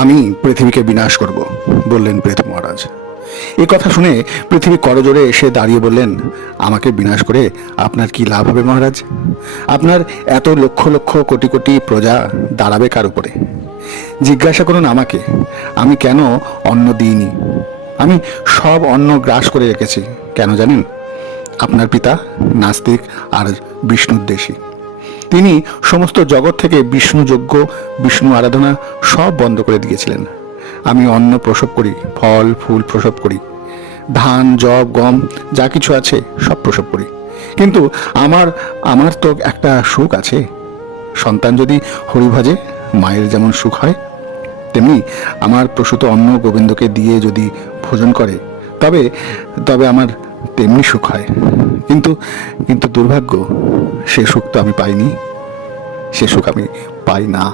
আমি পৃথিবীকে বিনাশ করব, বললেন পৃথু মহারাজ। এ কথা শুনে পৃথিবী করজোড়ে এসে দাঁড়িয়ে বললেন, আমাকে বিনাশ করে আপনার কি লাভ হবে মহারাজ? আপনার এত লক্ষ লক্ষ কোটি কোটি প্রজা দাঁড়াবে কার উপরে? জিজ্ঞাসা করুন আমাকে, আমি কেন অন্ন দিইনি? আমি সব অন্ন গ্রাস করে রেখেছি। কেন জানেন? আপনার পিতা নাস্তিক আর বিষ্ণুদ্বেষী। তিনি সমস্ত জগৎ থেকে বিষ্ণু যজ্ঞ, বিষ্ণু আরাধনা সব বন্ধ করে দিয়েছিলেন। আমি অন্ন প্রসব করি, ফল ফুল প্রসব করি, ধান জব গম যা কিছু আছে সব প্রসব করি। কিন্তু আমার আমার তো একটা সুখ আছে। সন্তান যদি হরি ভজে মায়ের যেমন সুখ হয়, তেমনি আমার প্রসূত অন্ন গোবিন্দকে দিয়ে যদি ভোজন করে তবে তবে আমার তেমনি সুখ হয়। কিন্তু কিন্তু দুর্ভাগ্য, সে সুখ তো আমি পাইনি, সে সুখ আমি পাই না।